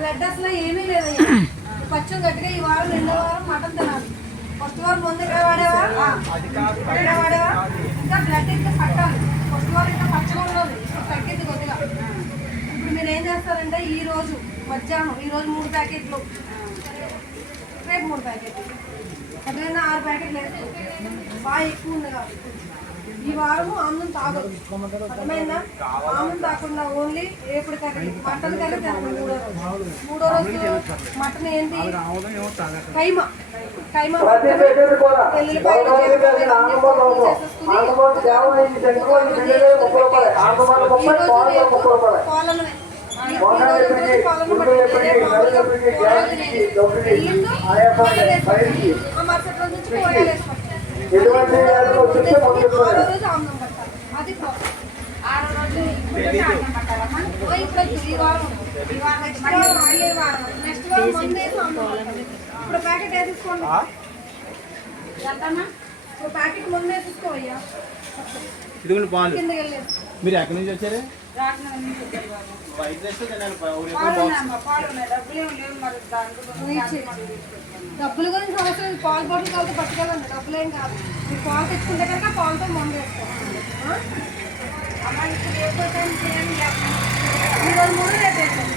Blood అసలు ఏమీ లేదయ్యా. కొంచెం గట్టిగా ఈ వారం రెండో వారం మటన్ తినాలి. ఫస్ట్ వారం ముందు ఇక్కడ వాడేవా ఇంకా బ్లడ్ ఇంకా పట్టాలి. ఫస్ట్ వారం ఇంకా పచ్చగా ఉండదు, తగ్గింది కొద్దిగా. ఇప్పుడు మీరు ఏం చేస్తారంటే ఈ రోజు మధ్యాహ్నం 3 ప్యాకెట్లు, రేపు 3 ప్యాకెట్లు, ఎక్కడైనా 6 ప్యాకెట్లు వేసుకో. బాగా ఎక్కువ ఉంది కాబట్టి ఈ వారము ఆమ్లం తాగదు, అర్థమైందా? ఆమ్లం తాకుండా ఓన్లీ రేపుడు కర్రీ, మటన్ కర్రీ తినదు. మూడో రోజు మటన్ ఏంటి, కైమా ఎల్లుల్లిపాయలు చేసేసుకుని పాలనమే మరుసటి రోజు నుంచి కూరగాయలు వేసుకోవాలి. అది నెక్స్ట్ వారం ముందే ఇప్పుడు ప్యాకెట్ వేసుకోండి. ఇప్పుడు ప్యాకెట్ ముందే తీసుకోవయ్యా. మీరు ఎక్కడి నుంచి వచ్చారు? డబ్బుల గురించి అవసరం, పాలు బాటిల్ కాదు పట్టుకెళ్ళండి, డబ్బులు ఏం కాదు. మీరు పాలు తెచ్చుకుంటే కనుక పాలతో మందు వేసుకోండి. ఈరోజు 3 రేపు వేసుకోండి.